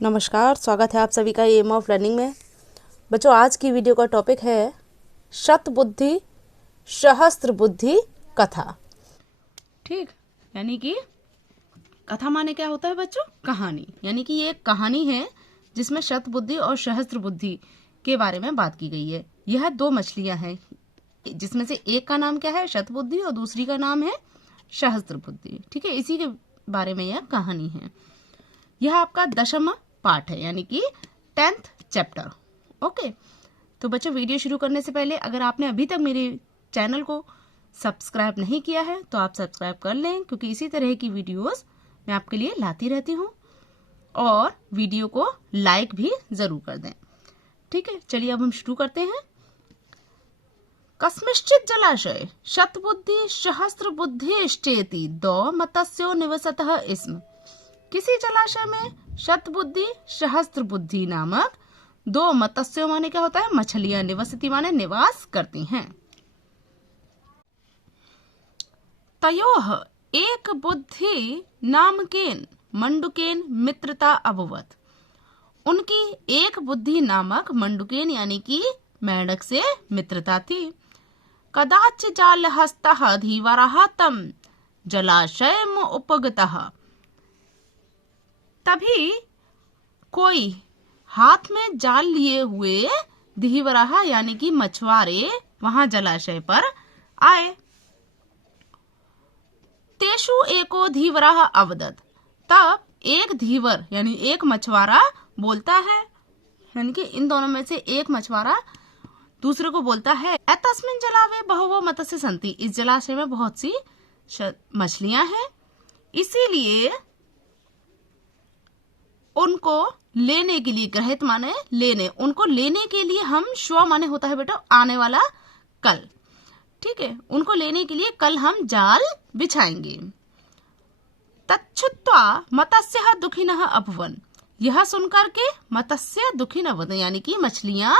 नमस्कार, स्वागत है आप सभी का एम ऑफ लर्निंग में। बच्चों, आज की वीडियो का टॉपिक है शतबुद्धि सहस्त्र बुद्धि कथा। ठीक, यानी कि कथा माने क्या होता है बच्चों? कहानी। यानी कि ये एक कहानी है जिसमें शतबुद्धि और सहस्त्र बुद्धि के बारे में बात की गई है। यह दो मछलियां हैं जिसमें से एक का नाम क्या है? शतबुद्धि, और दूसरी का नाम है सहस्त्र बुद्धि। ठीक है, इसी के बारे में यह कहानी है। यह आपका 10वां पार्ट है, यानी कि 10th चैप्टर। ओके, तो बच्चों, वीडियो शुरू करने से पहले अगर आपने अभी तक मेरे चैनल को सब्सक्राइब नहीं किया है तो आप सब्सक्राइब कर लें, क्योंकि इसी तरह की वीडियोस मैं आपके लिए लाती रहती हूँ। और वीडियो को लाइक भी जरूर कर दें। ठीक है, चलिए अब हम शुरू करते हैं। कस्मिश्चित् जलाशय शतबुद्धि सहस्त्र बुद्धिश्चेति दो मत्स्यो निवसतः स्म। किसी जलाशय में शतबुद्धि सहस्त्र बुद्धि नामक दो मत्स्यों माने क्या होता है? मछलियां। निवसति माने निवास करती हैं। तयोः एक बुद्धि नामकेन मंडुकेन मित्रता अभवत। उनकी एक बुद्धि नामक मंडुकेन यानी कि मेंढक से मित्रता थी। कदाचित् जालहस्तः धीवरः तं जलाशयम् उपगतः। तभी कोई हाथ में जाल लिए हुए धीवरः यानी कि मछुआरे वहां जलाशय पर आए। तेषु एको धीवरः अवदत्। तब एक धीवर यानी एक मछुआरा बोलता है, यानी कि इन दोनों में से एक मछुआरा दूसरे को बोलता है, एतस्मिन् जलावे बहवो मत्स्य सन्ति। इस जलाशय में बहुत सी मछलियां हैं, इसीलिए उनको लेने के लिए, ग्रहित माने लेने, उनको लेने के लिए हम, श्व माने होता है बेटा आने वाला, कल। ठीक है, उनको लेने के लिए कल हम जाल बिछाएंगे। तच्छुत्वा मत्स्यः दुःखिनः अभवन्। यह सुनकर के मत्स्य दुखी न बने, यानी कि मछलियां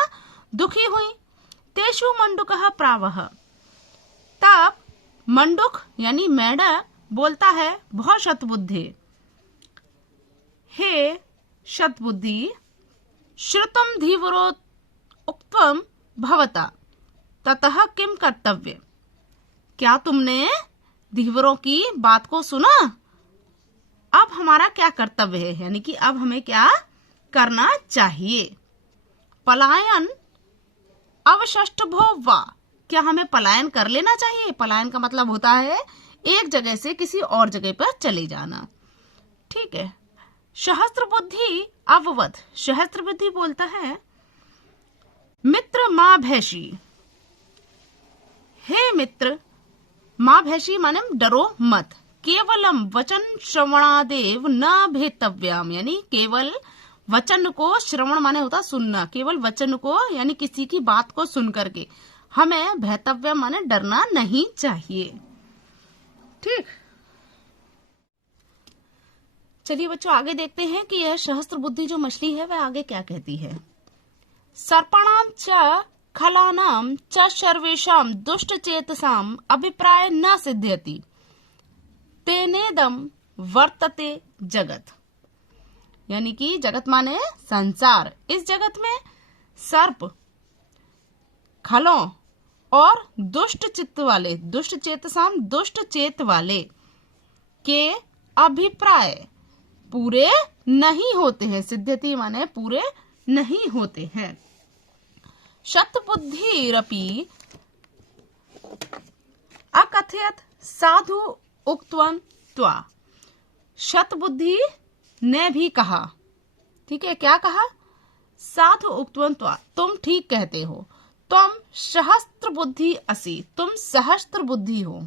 दुखी हुई। तेषु मंडुकः प्रावः। तब मंडुक यानी मेंढक बोलता है, बहुत शतबुद्धि, हे शतबुद्धि, श्रुतं धीवरो उक्त्वं भवता ततः किम कर्तव्य। क्या तुमने धीवरों की बात को सुना? अब हमारा क्या कर्तव्य है, यानी कि अब हमें क्या करना चाहिए? पलायन अवशिष्टभो वा। क्या हमें पलायन कर लेना चाहिए? पलायन का मतलब होता है एक जगह से किसी और जगह पर चले जाना। ठीक है। सहस्त्र बुद्धि अववद। सहस्त्र बुद्धि बोलता है, मित्र माँ भैषी, हे मित्र, माँ भैषी माने डरो मत, केवलम वचन श्रवणादेव न भेतव्यम। यानी केवल वचन को, श्रवण माने होता सुनना, केवल वचन को यानी किसी की बात को सुन करके हमें भेतव्य माने डरना नहीं चाहिए। ठीक, चलिए बच्चों आगे देखते हैं कि यह सहस्त्र बुद्धि जो मछली है वह आगे क्या कहती है। सर्पाणां च खलानां च सर्वेषां दुष्ट चेतसाम अभिप्राय न सिद्ध्यति तेनेदम वर्तते जगत। यानी कि जगत माने संसार। इस जगत में सर्प, खलों और दुष्ट चित्त वाले, दुष्ट चेतसाम दुष्ट चेत वाले के अभिप्राय पूरे नहीं होते हैं। सिद्ध्यति माने पूरे नहीं होते हैं। शतबुद्धिरपि अकथयत साधु उक्त्वं त्वा। शतबुद्धि ने भी कहा, ठीक है, क्या कहा? साधु उक्त्वं त्वा, तुम ठीक कहते हो, तुम सहस्त्र बुद्धि असि, तुम सहस्त्र बुद्धि हो।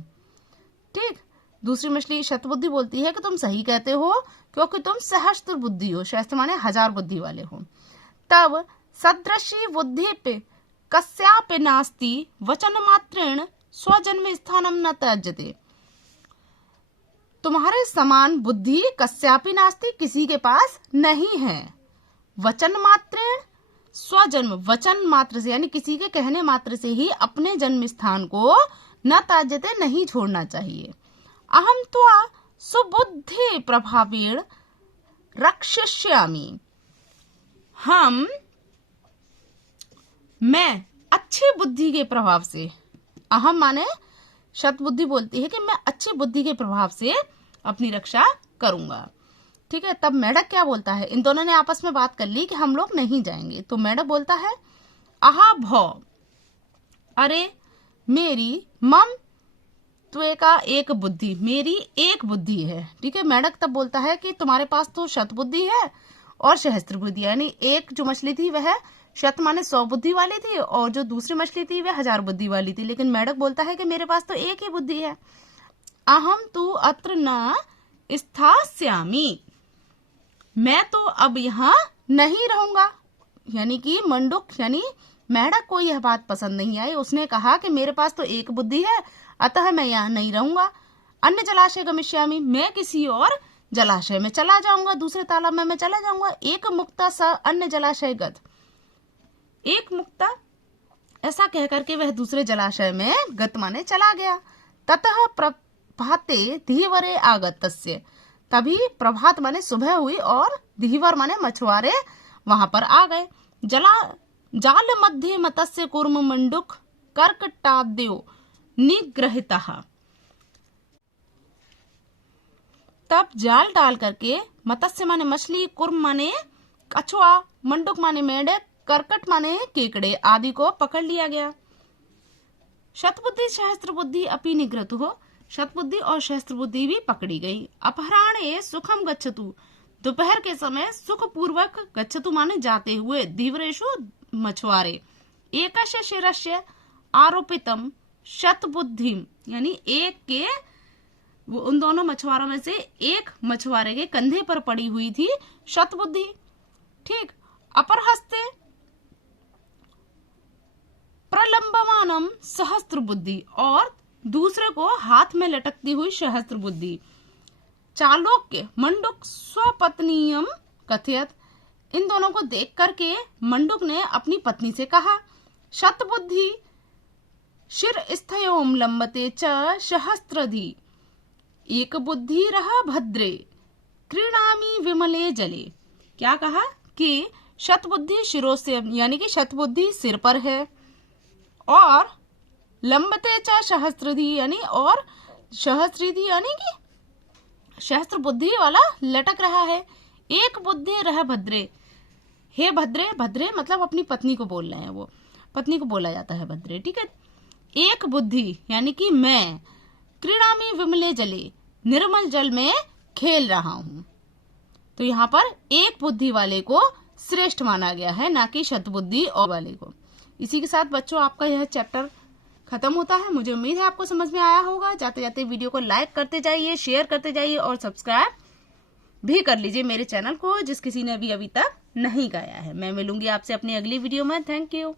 ठीक, दूसरी मछली शतबुद्धि बोलती है कि तुम सही कहते हो क्योंकि तुम सहस्त्र बुद्धि हो। सहस्त्र माने हजार बुद्धि वाले हो। तब सदृशी बुद्धि पे कस्यापि नास्ति वचन मात्रेण स्वजन्म स्थानम न त्यजते। तुम्हारे समान बुद्धि कस्यापि नास्ति, किसी के पास नहीं है। वचन मात्रेण स्वजन्म, वचन मात्र से यानी किसी के कहने मात्र से ही अपने जन्म स्थान को न त्याजते, नहीं छोड़ना चाहिए। अहम त्वा सुबुद्धि प्रभावेण रक्षिष्यामि। मैं अच्छी बुद्धि के प्रभाव से, अहम माने शतबुद्धि बोलती है कि मैं अच्छी बुद्धि के प्रभाव से अपनी रक्षा करूंगा। ठीक है, तब मेढक क्या बोलता है, इन दोनों ने आपस में बात कर ली कि हम लोग नहीं जाएंगे। तो मेढक बोलता है आहा भौ, अरे मेरी मम त्वेका एक बुद्धि, मेरी एक बुद्धि है। ठीक है, मेढक तब बोलता है कि तुम्हारे पास तो शत बुद्धि है और सहस्त्र बुद्धि, यानी एक जो मछली थी वह शत माने 100 बुद्धि वाली थी और जो दूसरी मछली थी वह 1000 बुद्धि वाली थी। लेकिन मेढक बोलता है कि मेरे पास तो एक ही बुद्धि है। अहम तु अत्र न स्थास्यामि, मैं तो अब यहाँ नहीं रहूंगा। यानी कि मंडूक यानी मेढक को यह बात पसंद नहीं आई। उसने कहा कि मेरे पास तो एक बुद्धि है, अतः मैं यहाँ नहीं रहूंगा। अन्य जलाशय गमिष्यामि, मैं किसी और जलाशय में चला जाऊंगा, दूसरे तालाब में मैं चला जाऊंगा। एक मुक्ता स अन्य जलाशय गत, एक मुक्ता ऐसा कह करके वह दूसरे जलाशय में गत माने चला गया। ततः प्रभाते धीवरे आगतस्य, तभी प्रभात माने सुबह हुई और धीवर माने मछुआरे वहां पर आ गए। जाल मध्य मत्स्य कूर्म मंडुक कर्कटाद्यो निग्रहितः, तब जाल डाल करके मत्स्य माने मछली, कुर्म माने कछुआ, मंडुक माने मेढक, करकट माने केकड़े आदि को पकड़ लिया गया। शतबुद्धि सहस्त्र बुद्धि अपि निग्रहतु हो, शतबुद्धि और सहस्त्र बुद्धि भी पकड़ी गई। अपहराणे सुखम गच्छतु, दोपहर के समय सुख पूर्वक गच्छतु माने जाते हुए, धीवरेशु मछुआरे, एकस्य शिरस्य आरोपितम शतबुद्धि, यानी एक के उन दोनों मछुआरों में से एक मछुआरे के कंधे पर पड़ी हुई थी शतबुद्धि। ठीक, अपर हस्ते प्रलंबमानम सहस्त्र बुद्धि, और दूसरे को हाथ में लटकती हुई सहस्त्र बुद्धि। चालोक्य मंडुक स्वपत्नीयम कथयत, इन दोनों को देख करके मंडुक ने अपनी पत्नी से कहा, शतबुद्धि शिर स्थयोम लंबते च सहस्त्रधि, एक बुद्धि रहा भद्रे क्रीणामी विमले जले। क्या कहा कि शतबुद्धि शिरो से, यानी कि शतबुद्धि सिर पर है, और लंबते च सहस्त्रधि, यानी और सहस्त्रधि यानी कि सहस्त्र बुद्धि वाला लटक रहा है। एक बुद्धि रह भद्रे, हे भद्रे, भद्रे मतलब अपनी पत्नी को बोल रहे हैं, वो पत्नी को बोला जाता है भद्रे। ठीक है, एक बुद्धि यानी कि मैं, क्रीड़ामी विमले जले, निर्मल जल में खेल रहा हूं। तो यहाँ पर एक बुद्धि वाले को श्रेष्ठ माना गया है, ना कि शतबुद्धि और वाले को। इसी के साथ बच्चों आपका यह चैप्टर खत्म होता है। मुझे उम्मीद है आपको समझ में आया होगा। जाते जाते वीडियो को लाइक करते जाइए, शेयर करते जाइए और सब्सक्राइब भी कर लीजिए मेरे चैनल को, जिस किसी ने अभी तक नहीं किया है। मैं मिलूंगी आपसे अपनी अगली वीडियो में। Thank you.